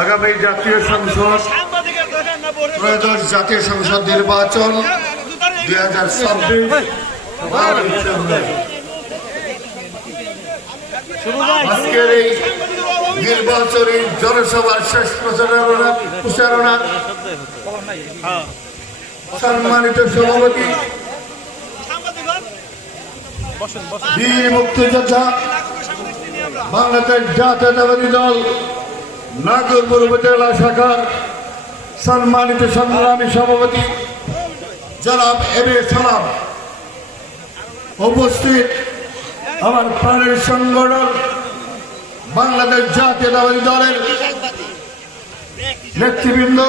আগামী জাতীয় সংসদ ত্রয়োদশ জাতীয় সংসদ নির্বাচন 2026 আজকের এই নির্বাচনী জনসভার শেষ প্রচারণা সম্মানিত সভাপতি বীর মুক্তিযোদ্ধা বাংলাদেশ জাতীয়তাবাদী দল নাগরপুর উপজেলা শাখার সম্মানিত সংগ্রামী সভাপতি জনাব এম.এ. সালাম, উপস্থিত আমার প্রাণের সংগঠন বাংলাদেশ জাতীয়তাবাদী দলের নেতৃবৃন্দ,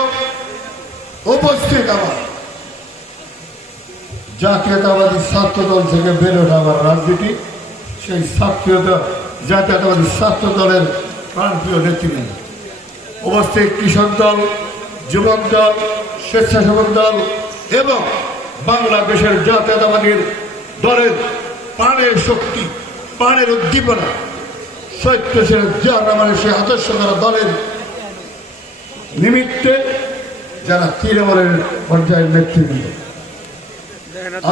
উপস্থিত আমার জাতীয়তাবাদী ছাত্র দল থেকে বেরোনো আমার রাজনীতি, সেই জাতীয়তাবাদী ছাত্র দলের প্রাণপ্রিয় নেতৃবৃন্দ, উপস্থিত কৃষক দল, যুবক দল, স্বেচ্ছাসেবক দল এবং বাংলাদেশের জাতীয়তাবাদী দলের প্রাণের শক্তি, প্রাণের উদ্দীপনা শহীদ প্রেসিডেন্ট জিয়াউর রহমানের সেই আদর্শ করা দলের নিমিত্তে যারা তৃণমূলের পর্যায়ের নেতৃবৃন্দ,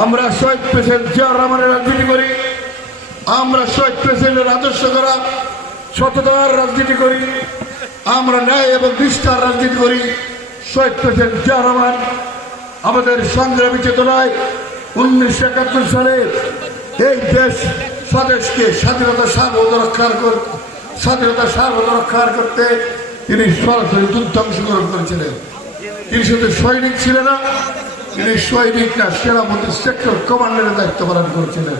আমরা শহীদ প্রেসিডেন্ট জিয়াউর রহমানের রাজনীতি করি, আমরা শহীদ প্রেসিডেন্টের আদর্শ করা সততার রাজনীতি করি, আমরা ন্যায় এবং নিষ্ঠার রাজনীতি করি। শহীদ প্রেসিডেন্ট জিয়াউর রহমান আমাদের সংগ্রামী চেতনায় 1971 সালে এই দেশ স্বদেশকে স্বাধীনতা সার্বভৌম রক্ষার করতে তিনি সরাসরি যুদ্ধ অংশগ্রহণ করেছিলেন। তিনি শুধু সৈনিক ছিলেন না, তিনি সৈনিক না, সেনাপতি সেক্টর কমান্ডারের দায়িত্ব পালন করেছিলেন।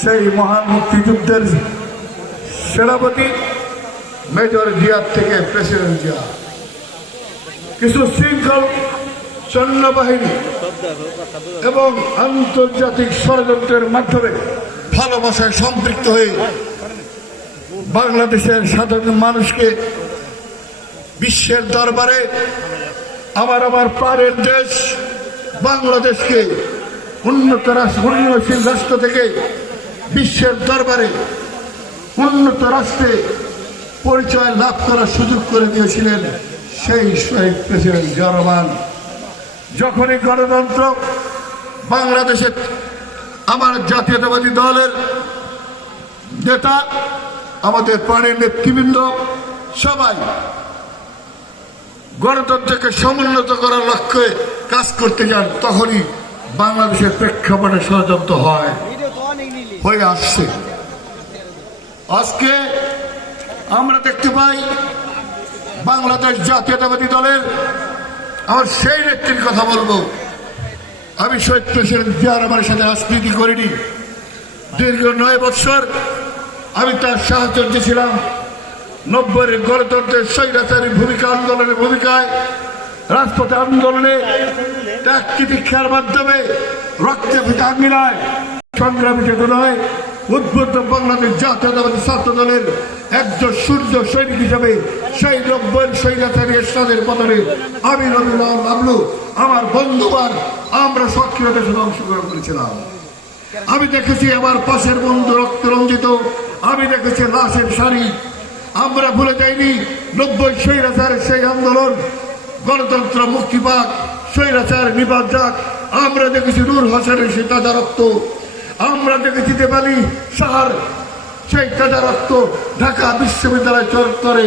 সেই মহান মুক্তিযুদ্ধের সেনাপতি মেজর জিয়ার থেকে প্রেসিডেন্ট জিয়া কিছু শৃঙ্খল সৈন্যবাহিনী এবং আন্তর্জাতিক ষড়যন্ত্রের মাধ্যমে ভালোবাসায় সম্পৃক্ত হয়ে বাংলাদেশের সাধারণ মানুষকে বিশ্বের দরবারে আমার প্রাণের দেশ বাংলাদেশকে উন্নয়নশীল রাষ্ট্র থেকে বিশ্বের দরবারে উন্নত রাষ্ট্রে পরিচয় লাভ করার সুযোগ করে দিয়েছিলেন সেই শহীদ প্রেসিডেন্ট জিয়াউর রহমান। যখনই গণতন্ত্র বাংলাদেশের আমার জাতীয়তাবাদী দলের নেতা, আমাদের প্রাণের নেতৃবৃন্দ সবাই গণতন্ত্রকে সমুন্নত করার লক্ষ্যে কাজ করতে যান, তখনই বাংলাদেশের প্রেক্ষাপটে ষড়যন্ত্র হয়ে আসছে। আজকে আমরা দেখতে পাই বাংলাদেশ জাতীয়তাবাদী দলের, আমার সেই নেত্রীর কথা বলবো, আমি শহীদ প্রেসিডেন্ট জিয়াউর রহমানের সাথে রাজনীতি করিনি, দীর্ঘ 9 বছর আমি তার সাহচর্য ছিলাম। 90-এর গণতন্ত্রের স্বৈরাচারী ভূমিকা আন্দোলনের ভূমিকায় রাজপথে আন্দোলনে ত্যাগ তিতিক্ষার মাধ্যমে রক্তে আঙ্গিনায় সংগ্রামী চেতনায় উদ্বুদ্ধ বাংলাদেশ জাতীয়তাবাদী ছাত্র দলের একজন সূর্য সৈনিক হিসাবে সেই 90-এর স্বৈরাচারী এরশাদের পতনে আমি রবিউল আবলু, আমার বন্ধুবার, আমরা সক্রিয়তার সাথে অংশগ্রহণ করেছিলাম। আমি দেখেছি আমার পাশের বন্ধু রক্ত রঞ্জিত, আমি দেখেছি লাশের সারি। আমরা ভুলে যাইনি 90 স্বৈরাচারের সেই আন্দোলন, গণতন্ত্র মুক্তি পাক, স্বৈরাচার নিবাদ যাক। আমরা দেখেছি নূর হোসেনের সেই তাজা রক্ত, আমরা দেখেছি দেবালি সাহার সেই তাজা রক্ত ঢাকা বিশ্ববিদ্যালয় চত্বরে,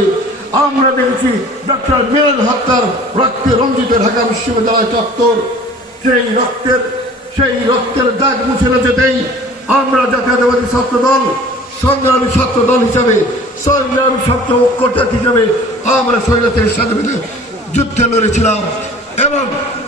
আমরা দেখেছি ডক্টর মিরাজ হত্যার রক্তে রঞ্জিত ঢাকা বিশ্ববিদ্যালয় চত্বর। সেই রক্তের দাগ মুছে না যেতেই আমরা জাতীয়তাবাদী ছাত্র দল, সংগ্রামী ছাত্র দল হিসাবে, সংগ্রামী ছাত্র ঐক্যতা হিসাবে আমরা স্বৈরাচারের সাথে যুদ্ধে লড়েছিলাম এবং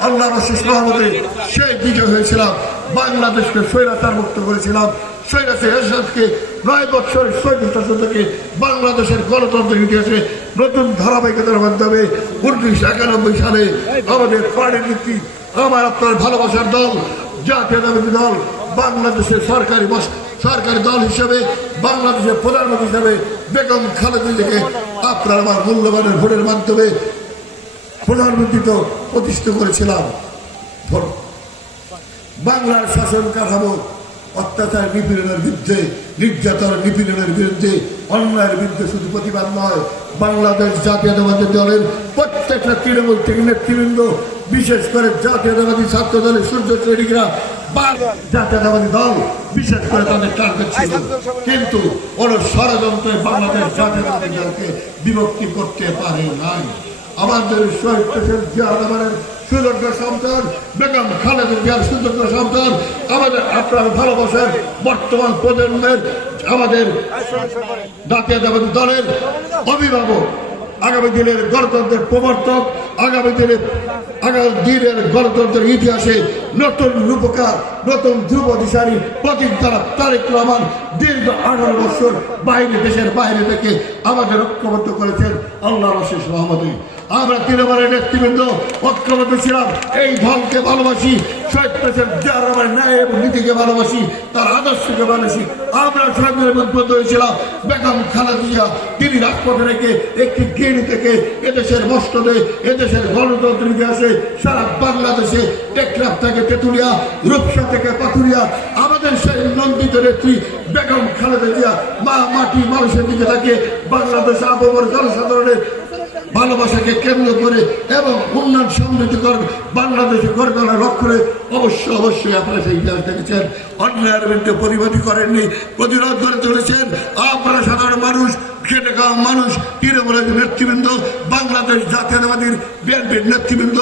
আল্লাহ রাসূল রহমতে সেই বিজয় হয়েছিলাম। বাংলাদেশকে স্বৈরাচার মুক্ত করেছিলাম। স্বৈরাচার এরশাদকে 9 বছর স্বৈরাচার থেকে বাংলাদেশের গণতন্ত্রের ইতিহাসে নতুন ধারাবাহিকতার মাধ্যমে 1991 সালে আমাদের প্রাণের নীতি, আমার আপনার ভালোবাসার দল জাতীয়তাবাদী দল বাংলাদেশের সরকারি দল হিসেবে, বাংলাদেশের প্রধানমন্ত্রী হিসেবে বেগম খালেদা জিয়াকে আপনার আমার মূল্যবানের ভোটের মাধ্যমে প্রধানমন্ত্রী প্রতিষ্ঠিত করেছিলাম। বাংলার শাসন কাঠামো অত্যাচার নিপীড়নের বিরুদ্ধে, নির্যাতন নিপীড়নের বিরুদ্ধে, অন্যায়ের বিরুদ্ধে শুধু প্রতিবাদ নয়, বাংলাদেশ জাতীয়তাবাদী দলের প্রত্যেকটা তৃণমূল থেকে নেতৃবৃন্দ, বিশেষ করে জাতীয়তাবাদী ছাত্র দলের সূর্য সৈনিকরা জাতীয়তাবাদী দল বিশেষ করে তাদের টার্গেট ছিল, কিন্তু ওর ষড়যন্ত্রে বাংলাদেশ জাতীয়তাবাদী দলকে বিভক্তি করতে পারে নাই। আমাদের শহীদ প্রেসিডেন্ট জিয়া রহমানের সুযোগ্য সন্তান, বেগম খালেদা জিয়ার সুযোগ্য সন্তান, আমাদের আপনার ভালোবাসার বর্তমান প্রজন্মের, আমাদের জাতীয়তাবাদী দলের অভিভাবক, আগামী দিনের গণতন্ত্রের প্রবর্তক, আগামী দিনের গণতন্ত্রের ইতিহাসে নতুন রূপকার, নতুন ধ্রুব দিশারি প্রতীক দ্বারা তারেক রহমান দীর্ঘ 18 বছর দেশের বাইরে থেকে আমাদের ঐক্যবদ্ধ করেছেন। আল্লাহর অশেষ রহমতে আমরা তৃণমূলের নেতৃবৃন্দ ঐক্যবদ্ধ ছিলাম। এই দলকে ভালোবাসি, শহীদ প্রেসিডেন্ট জিয়া রহমানের ন্যায় এবং নীতিকে ভালোবাসি, তার আদর্শকে ভালোবাসি। আমরা সঙ্গে উদ্বুদ্ধ হয়েছিলাম বেগম খালেদা জিয়া, তিনি রাজপথে রেখে একটি গেড়ি থেকে এদেশের মস্তদে, এদেশের গণতন্ত্রের ইতিহাসে সারা বাংলাদেশে টেকনাফ থেকে তেঁতুলিয়া, রূপসা থেকে পাথুরিয়া, আমাদের সেই নন্দিত নেত্রী বেগম খালেদা জিয়া মা মাটি মানুষের দিকে থাকে বাংলাদেশ আবহাওয়ার জনসাধারণের ভালোবাসাকে কেন্দ্র করে এবং উন্নয়ন সমৃদ্ধিকর বাংলাদেশে গড়ে তোলার লক্ষ্যে অবশ্যই আপনারা সেই ইতিহাস দেখেছেন। অন্যায়ের বিরুদ্ধে পরিবাদী করেননি, প্রতিরোধ করে চলেছেন। আপনারা সাধারণ মানুষ, খেটে খাওয়া মানুষ, তৃণমূলের নেতৃবৃন্দ, বাংলাদেশ জাতীয়তাবাদীর বিএনপির নেতৃবৃন্দ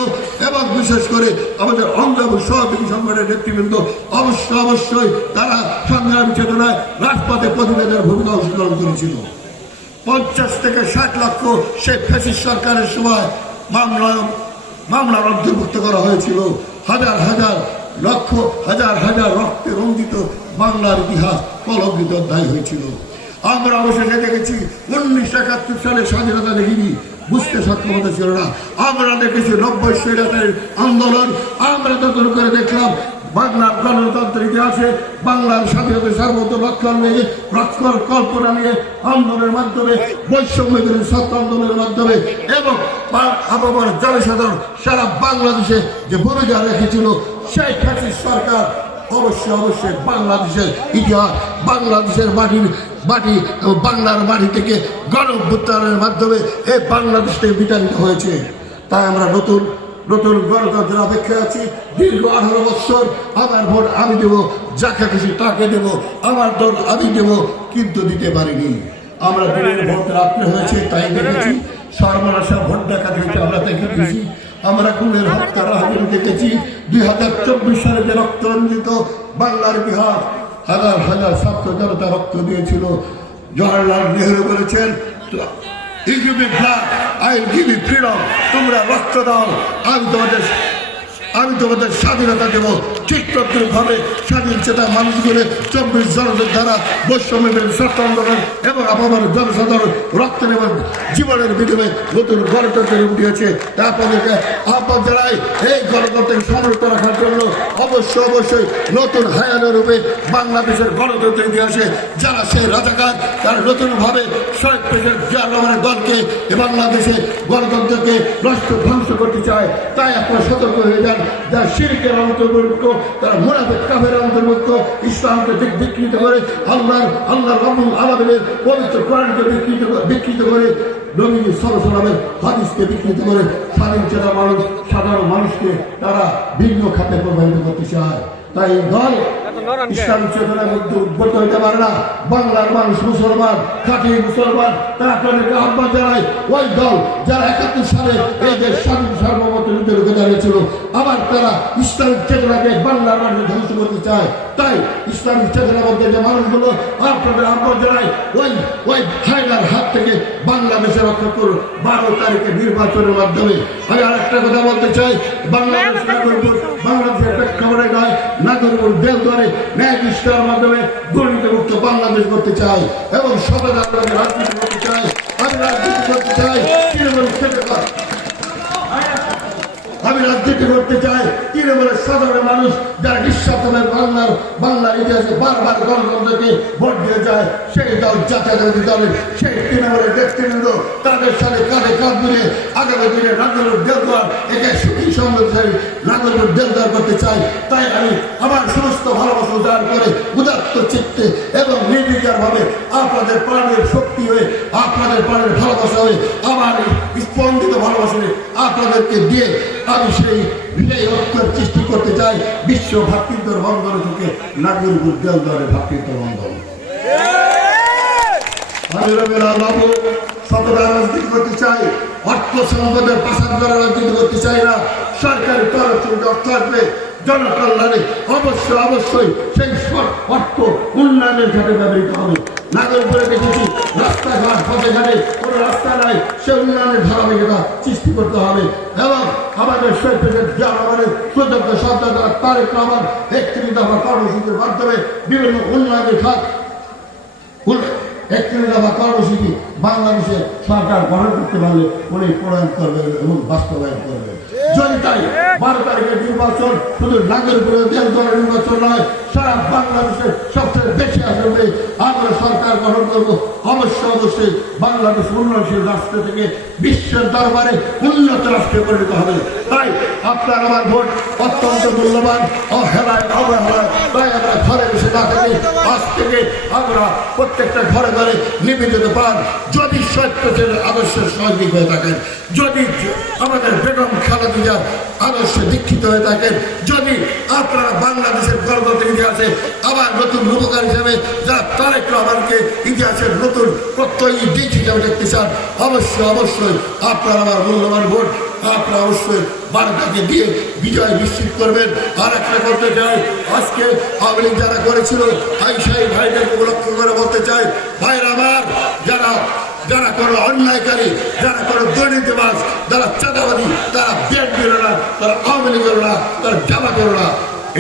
এবং বিশেষ করে আমাদের অঙ্গ এবং সহযোগী সংগঠনের নেতৃবৃন্দ অবশ্যই তারা সংগ্রাম চেতনায় রাজপথে প্রতিবাদের ভূমিকা অংশগ্রহণ করেছিল। 50 থেকে 60 লক্ষ সেই ফ্যাসিস্ট সরকারের সময় মামলার অন্তর্ভুক্ত করা হয়েছিল। হাজার রক্তে রঞ্জিত বাংলার ইতিহাস কলঙ্কিত অধ্যায় হয়েছিল। আমরা অবশেষে দেখেছি 1971 সালে স্বাধীনতা দেখিনি, বুঝতে সক্ষমতা ছিল না। আমরা দেখেছি 90 স্বৈরাচারের আন্দোলন, আমরা তখন করে দেখলাম বাংলার গণতন্ত্রের ইতিহাসে বাংলার স্বাধীনতা সার্বভৌম রক্ষার কল্পনা নিয়ে আন্দোলনের মাধ্যমে, বৈষম্য বিরোধী ছাত্র আন্দোলনের মাধ্যমে এবং আবহাওয়ার জনসাধারণ সারা বাংলাদেশে যে ভূমিকা রেখেছিল, সেই ফ্যাসিস্ট সরকার অবশ্যই বাংলাদেশের ইতিহাস, বাংলাদেশের মাটি এবং বাংলার মাটি থেকে গণ-অভ্যুত্থানের মাধ্যমে এই বাংলাদেশ থেকে বিতাড়িত হয়েছে। তাই আমরা নতুন গণতন্ত্রের অপেক্ষায় আছি। দীর্ঘ 18 বছর আমার ভোট আমি দেবো, যাকে খুশি তাকে দেবো, আমার দল আমি দেবো, কিন্তু দিতে পারিনি। আমরা দিনের ভোট রাত্রে হয়েছে তাই দেখেছি, সর্বনাশা ভোট দেখা দিয়েছে আমরা তাই দেখেছি। আমরা খুনের হত্যা রাহাজানি দেখেছি। 2024 সালে যে রক্তরঞ্জিত বাংলার বিহার, হাজার ছাত্র জনতা রক্ত দিয়েছিল। জওয়াহরলাল নেহরু বলেছেন, You give me blood, I'll give you freedom. তোমরা রক্ত দাও, আমি তোমাদের স্বাধীনতা দেব। ঠিক তদ্রুপভাবে স্বাধীন চেতা মানুষগুলো 24 জনযোদ্ধারা বৈষম্য বিরোধী ছাত্র আন্দোলন এবং আবহাওয়ার জনসাধারণ রক্তের এবং জীবনের বিনিময়ে নতুন গণতন্ত্রের উঠিয়েছে। আপনাদেরকে আহ্বান জানাই, এই গণতন্ত্রকে সংরক্ষিত রাখার জন্য অবশ্যই নতুন হায়ানা রূপে বাংলাদেশের গণতন্ত্রের ইতিহাসে যারা সেই রাজাকার, তারা নতুনভাবে শহীদ প্রেসিডেন্ট জিয়া রহমানের দলকে বাংলাদেশে গণতন্ত্রকে রাষ্ট্র ধ্বংস করতে চায়। তাই আপনারা সতর্ক হয়ে যান। যারা শিরকের অন্তর্ভুক্ত, তারা মুনাফিক কাফের অন্তর্ভুক্ত, ইসলামকে বিকৃত করে, আল্লাহ রাব্বুল আলামিনের পবিত্র কোরআনকে বিকৃত করে, নবী সাল্লাল্লাহু আলাইহি ওয়াসাল্লামের হাদিসকে বিকৃত করে সাধারণ মানুষকে তারা ভিন্ন খাতে প্রভাবিত করতে চায়। তাই এই দল ইসলামী চেতনার মধ্যে উদ্বুদ্ধ হইতে পারে না। বাংলার মানুষ মুসলমান, খাঁটি মুসলমান, তারা আপনাদেরকে আহ্বান জানায়, ওই দল যারা 71 সালে এই দেশ স্বাধীন সার্বভৌমত্ব যুদ্ধে রুখে দাঁড়িয়েছিল, আবার তারা ইসলামিক চেতনাকে বাংলার মানুষ ধ্বংস করতে চায়। তাই ইসলামিক চেতনার মধ্যে যে মানুষগুলো আপনাদের আহ্বান জানায়, ওই হায়নার হাত থেকে বাংলাদেশে রক্ষা করুন। 12 তারিখে নির্বাচনের মাধ্যমে আমি আর একটা কথা বলতে চাই, বাংলাদেশের প্রেক্ষাপটে নয়, নাগরিক দেওয়ারে ন্যায় নিষ্ঠার মাধ্যমে দুর্নীতিমুক্ত বাংলাদেশ করতে চাই এবং সততার রাজনীতি করতে চাই। আমি রাজনীতি করতে চাই তৃণমূলের সাধারণ মানুষ যারা নিঃস্বার্থভাবে বাংলার ইতিহাসে বারবার গণতন্ত্রকে ভোট দিয়ে যায় সেই দল জাতীয়তাবাদী দলের সেই তৃণমূলের নেতৃবৃন্দ তাদের সাথে কাঁধে কাঁধ মিলিয়ে আগামী দিনে নাগরিক দেওয়ার একে সুখী সমৃদ্ধশালী নাগরিক দেওয়ার করতে চাই। তাই আমি আমার সমস্ত ভালোবাসা উদার করে উদাত্ত চিত্তে এবং নির্বিচারভাবে আপনাদের প্রাণের শক্তি হয়ে আপনাদের প্রাণের ভালোবাসা হয়ে আমার স্পন্দিত ভালোবাসা আপনাদেরকে দিয়ে আমি সেই বিজয়ী ঐক্যের সৃষ্টি করতে চাই। বিশ্ব ভ্রাতৃত্ব বন্ধন থেকে নাগরিক দেওয়ার ভ্রাতৃত্ব বন্ধন। আমি রবীন্দ্রনাথ বাবু সততা রাজনীতি করতে চাই, অর্থ সম্পদের পাশার দ্বারা রাজনীতি করতে চাই না। সরকারি তরফ থেকে অর্থ আসবে জনকল্যাণে অবশ্যই সেই অর্থ উন্নয়নের ঘাটে ব্যবহৃত হবে। নাগরপুরে দেখেছি রাস্তাঘাট পথে ঘাটে কোনো রাস্তা নাই, সে উন্নয়নের ধারাবাহিকতা সৃষ্টি করতে হবে এবং আমাদের শহীদের জনগণের সুযোগ্য সরকার তারেক রহমান ৩১ দফা কর্মসূচির মাধ্যমে বিভিন্ন উন্নয়নের খাত ৩১ দফা কর্মসূচি বাংলাদেশে সরকার গঠন করতে পারলে উনি প্রণয়ন করবেন এবং বাস্তবায়ন করবেন। যদি তাই ১২ তারিখের নির্বাচন শুধু নাগরিক দলের নির্বাচন নয়, সারা বাংলাদেশের সবচেয়ে বেশি আসবে আমরা সরকার গঠন করব। অবশ্যই বাংলাদেশ উন্নয়নশীল রাষ্ট্র থেকে বিশ্বের দরবারে উন্নত রাষ্ট্রে পরিণত হবে। তাই আপনার আমার ভোট অত্যন্ত মূল্যবান, অবহেলায় তাই আমরা ঘরে বসে না থাকি আজ থেকে আমরা প্রত্যেকটা ঘরে ঘরে নিবেদিত পান। যদি সত্যের আদর্শের সহযোগী হয়ে থাকেন, যদি আমাদের বেগম খালেদা জিয়ার আদর্শে দীক্ষিত হয়ে থাকেন, যদি আপনারা বাংলাদেশের গণতন্ত্রের ইতিহাসে আবার নতুন রূপকার হিসেবে যারা তারেক রহমানকে ইতিহাসের নতুন প্রত্যয়ী দিক হিসাবে দেখতে চান, অবশ্যই আপনারা আমার মূল্যবান ভোট আপনারা অবশ্যই ১২ তারিখে দিয়ে বিজয় নিশ্চিত করবেন। আর একটা করতে চাই, আজকে আওয়ামী লীগ যারা করেছিল আইসাই ভাইদেরকে উপলক্ষ করে বলতে চাই, ভাইরা আমার যারা কোনো অন্যায়কারী, যারা কোনো দুর্নীতিবাজ, যারা চাঁদাবাদী, তারা বিএনপি না, তারা আওয়ামী লীগ না, তারা জামাত না,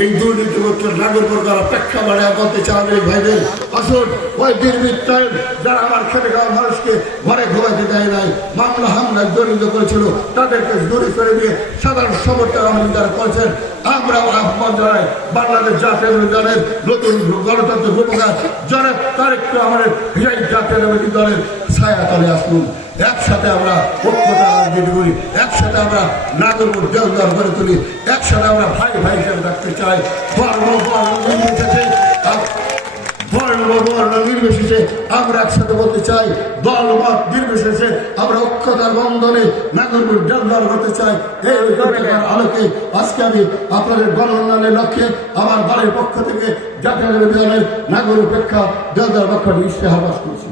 এই দুর্নীতিগ্রস্ত নাগরিক যারা প্রেক্ষাপটে বলতে চান ভাইদের আসুন ওই দুর্বৃত্তায় যারা আমার খেটে খাওয়া মানুষকে ঘরে ঘুমাইতে দেয় নাই, মামলা হামলায় জড়িত করেছিল, তাদেরকে দূরে করে দিয়ে সাধারণ সমর্থন আমাদের যারা করেছেন, আমরা আহ্বান জানাই বাংলাদেশ জাতীয় দলের নতুন গণতন্ত্র রূপকার জনাব তারেক রহমানের জাতীয়তাবাদী দলের ছায়া তলে আসুন। একসাথে আমরা ঐক্যতা রাজনীতি করি, একসাথে আমরা নাগরিক দেওয়ার গড়ে তুলি, একসাথে আমরা ভাই হিসেবে থাকতে চাই। বর্ণ নির্বিশেষে আমরা একসাথে বলতে চাই, দল মত নির্বিশেষে আমরা ঐক্যতার বন্ধনে নাগরিক দেওয়ার করতে চাই। এই ঐক্যতার আলোকে আজকে আমি আপনাদের গণউন্নয়নের লক্ষ্যে আমার দলের পক্ষ থেকে জাতীয়তাবাদী দলের নাগরিক প্রেক্ষা দেওয়ার পক্ষে ইশতেহার পাস করছি।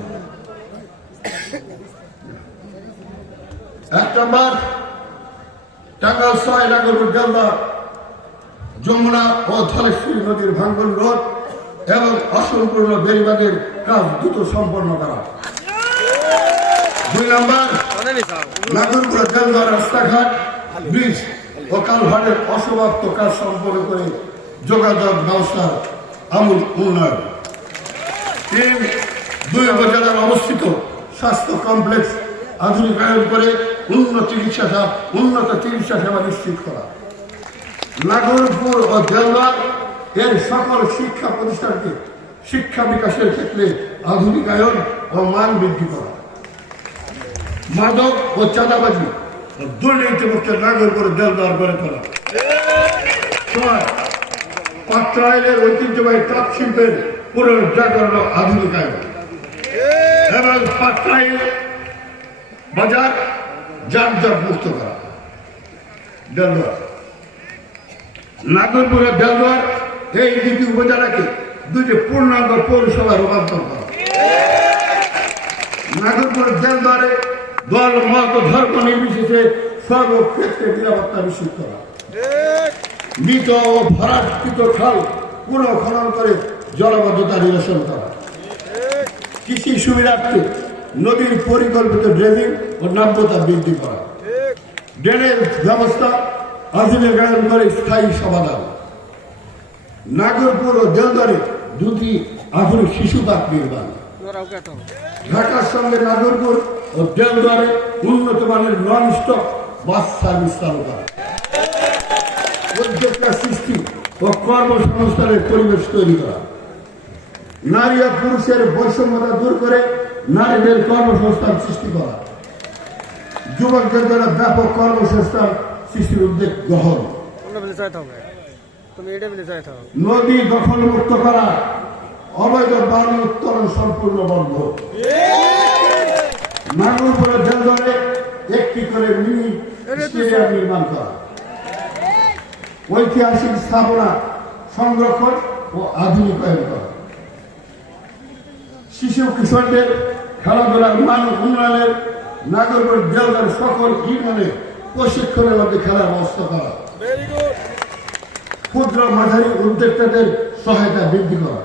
১ নম্বর টাঙ্গাইল ৬ নাগরপুর দেওদার যমুনা ও ধলেশ্বরী নদীর ভাঙ্গন রোড এবং অসম্পূর্ণ বেড়িবাঁধের কাজ দ্রুত সম্পন্ন করা। ২ নম্বর নাগরপুর দেওদার রাস্তাঘাট, ব্রিজ ও কালভার্টের অসমাপ্ত কাজ সম্পন্ন করে যোগাযোগ ব্যবস্থার আমূল উন্নয়ন। ৩ ২ উপজেলায় অবস্থিত স্বাস্থ্য কমপ্লেক্স আধুনিকায়ন করে উন্নত চিকিৎসা সেবা নিশ্চিত করা। নাগরপুর ও দেওদার এর সকল শিক্ষা প্রতিষ্ঠানকে শিক্ষা বিকাশের ক্ষেত্রে আধুনিকায়ন ও মান বৃদ্ধি করা। মাদক ও চাঁদাবাজি ও দুর্নীতিমুক্ত নাগরপুর দেওদার গড়ে তোলা। ৬ পাত্রাইলের ঐতিহ্যবাহী তাঁত শিল্পের পুনর্জাগরণ ও আধুনিকায়ন এবং পাত্রাইল বাজার যানজট মুক্ত করা। দেওদার নাগরপুরের দেওদার এই দুটি উপজেলাকে ২টি পূর্ণাঙ্গ পৌরসভায় রূপান্তর করা। নাগরপুরের দেওদারে দল মত ধর্ম নির্বিশেষে সর্বক্ষেত্রে নিরাপত্তা নিশ্চিত করা। মৃত ও ভরাটকৃত খাল পুনঃখনন করে জলাবদ্ধতা নিরসন করা। কৃষি সুবিধার্থে নদীর পরিকল্পিত ড্রেজিং ও নাব্যতা বৃদ্ধি করা। ড্রেনেজ ব্যবস্থা আধুনিকায়ন করে স্থায়ী সমাধান। নাগরপুর ও দেওদারে 2টি আধুনিক শিশু পার্ক নির্মাণ। ঢাকার সঙ্গে নাগরপুর ও দেওদারে উন্নত মানের নন স্টপ বাস সার্ভিস চালু করা। উদ্যোক্তা সৃষ্টি ও কর্মসংস্থানের পরিবেশ তৈরি করা। নারী ও পুরুষের বৈষম্যতা দূর করে নারীদের কর্মসংস্থান সৃষ্টি করা, যুবকদের দ্বারা ব্যাপক কর্মসংস্থান সৃষ্টির উদ্যোগ গ্রহণ, নদী দখল মুক্ত করা, অবৈধ বালু উত্তোলন সম্পূর্ণ বন্ধ, নাগরপুরে জেলদরে একটি করে মিনি স্টেডিয়াম নির্মাণ করা, ঐতিহাসিক স্থাপনা সংরক্ষণ ও আধুনিকায়ন করা, শিশু কিশোরদের খেলাধুলার মান উন্নয়নের নাগরপুর জেলদার সকল ইউনিয়নে প্রশিক্ষণের মধ্যে খেলার ব্যবস্থা করা, ক্ষুদ্র মাঝারি উদ্যোক্তাদের সহায়তা বৃদ্ধি করা,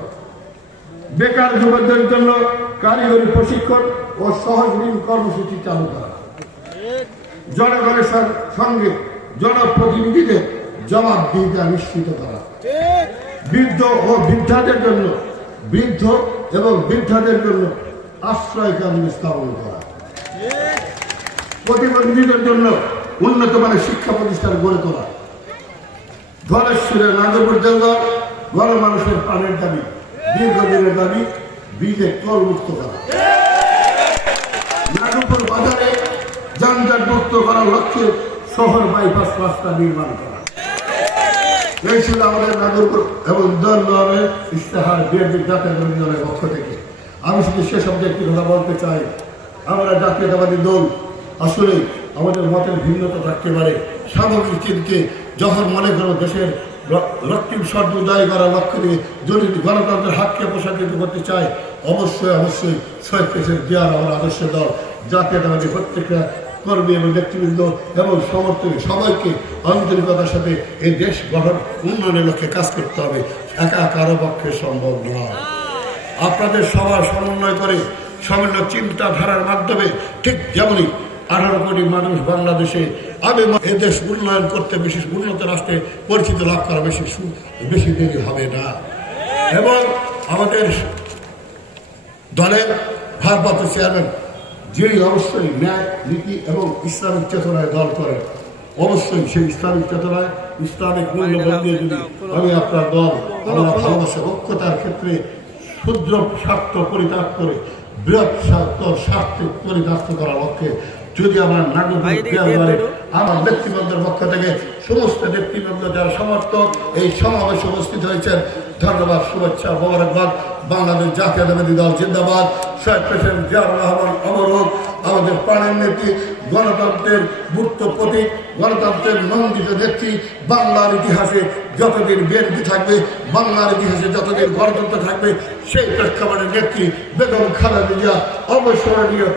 বেকার যুবকদের জন্য কারিগরি প্রশিক্ষণ ও সহজ ঋণ কর্মসূচি চালু করা, জনগণের সঙ্গে জনপ্রতিনিধিদের জবাবদিহিতা নিশ্চিত করা, বৃদ্ধ ও বৃদ্ধাদের জন্য আশ্রয় কেন্দ্র স্থাপন করা, প্রতিবন্ধীদের জন্য উন্নত মানের শিক্ষা প্রতিষ্ঠান গড়ে তোলা, ধলেশ্বরের নাগরপুর জেলদর গণমানুষের প্রাণের দাবি, দীর্ঘদিনের দাবি ব্রিজে টোল মুক্ত করা, নাগরপুর বাজারে যানজট মুক্ত করার লক্ষ্যে শহর বাইপাস রাস্তা নির্মাণ করা। এই ছিল আমাদের নাগরপুর এবং দলের ইশতেহার বিএনপি জাতীয়তাবাদী দলের পক্ষ থেকে। আমি শুধু সে শব্দে একটি কথা বলতে চাই, আমরা জাতীয়তাবাদী দল আসলে আমাদের মতের ভিন্নতা থাকতে পারে, সামগ্রিক চিন্তাকে যখন মনে করো দেশের রক্তিম স্বর্গ উদয় করার লক্ষ্য দিয়ে যদি গণতন্ত্রের হাতকে প্রসারিত করতে চায়, অবশ্যই শহীদ প্রেসিডেন্ট জিয়ার আমার আদর্শ দল জাতীয়তাবাদী প্রত্যেকটা কর্মী এবং ব্যক্তিবৃন্দ এবং সমর্থক সবাইকে আন্তরিকতার সাথে এই দেশ গঠন উন্নয়নের লক্ষ্যে কাজ করতে হবে। একা কারো পক্ষে সম্ভব নয়। আপনাদের সবার সমন্বয় করে সমন্বয় চিন্তাধারার মাধ্যমে ঠিক যেমনই 18 কোটি মানুষ বাংলাদেশে এ দেশ উন্নয়ন করতে বেশি উন্নত রাষ্ট্রে পরিচিত লাভ করা বেশি দেরি হবে না। এবং আমাদের দলের ভারপ্রাপ্ত চেয়ারম্যান যিনি অবশ্যই ন্যায় নীতি এবং ইসলামিক চেতনায় দল করেন, অবশ্যই সেই ইসলামিক চেতনায় ইসলামিক মূল্যবোধ দিয়ে যদি আমি আপনার দল আমার ভালোবাসা ঐক্যতার ক্ষেত্রে ক্ষুদ্র স্বার্থ পরিত্যাগ করে বৃহৎ স্বার্থ পরিত্যাগ করার লক্ষ্যে যদি আমরা নাগরিক আমার ব্যক্তিবর্গের পক্ষ থেকে সমস্ত ব্যক্তিবর্গ যারা সমর্থক এই সমাবেশে উপস্থিত হয়েছেন, ধন্যবাদ, শুভেচ্ছা, মোবারকবাদ। বাংলাদেশ জাতীয়তাবাদী দল জিন্দাবাদ। শহীদ প্রেসিডেন্ট জিয়াউর রহমান অমর হোক। আমাদের প্রাণের নেত্রী, গণতন্ত্রের মূর্ত প্রতীক, গণতন্ত্রের নন্দিত নেত্রী। বাংলার ইতিহাসে যতদিন বিএনপি থাকবে, বাংলার ইতিহাসে যতদিন গণতন্ত্র থাকবে, সেই প্রেক্ষাপটের নেত্রী বেগম খালেদা জিয়া অবসরণীয়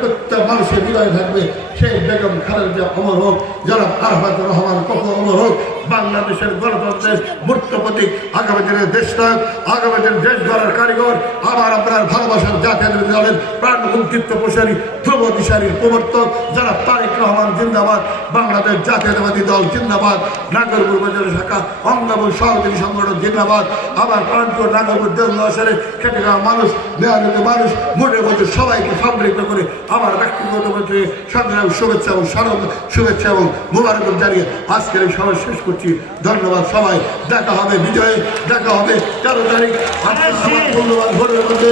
প্রত্যেক মানুষের হৃদয় থাকবে। সেই বেগম খালেদা জিয়া অমর হোক। যারা আরাফাতুর রহমান কখন অমর হোক। বাংলাদেশের গণতন্ত্রের মূর্ত প্রতীক, আগামী দিনের দেশ নায়ক, আগামী দিনের দেশ গড়ার কারিগর, আমার আপনার ভালোবাসার জাতীয়তাবাদী দলের প্রাণ উন্মুক্ত প্রসারী, ধ্রুব দিশারীর প্রবর্তক যারা তারেক রহমান জিন্দাবাদ। বাংলাদেশ জাতীয়তাবাদী দল জিন্দাবাদ। নাগরপুর বাজার শাখা অঙ্গবল সহযোগী সংগঠন জিন্দাবাদ। আমার প্রাণপুর নাগরপুর দেশে খেটে খাওয়া মানুষ, মেয়াদিত মানুষ, মোটে মধ্যে সবাইকে সম্মিলিত করে আমার ব্যক্তিগত মধ্যে সংগ্রাম শুভেচ্ছা এবং শুভেচ্ছা এবং মোবারকবাদ জানিয়ে আজকের এই সভা শেষ করছি। ধন্যবাদ সবাই। দেখা হবে বিজয়ে, দেখা হবে 13 তারিখ মূল্যবান ভোটের মধ্যে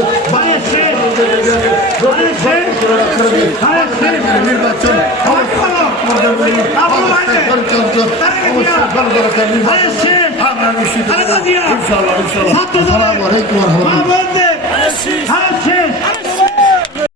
নির্বাচন আমরা নিশ্চিত ইনশাআল্লাহ। আসসালামু আলাইকুম ওয়া রাহমাতুল্লাহ।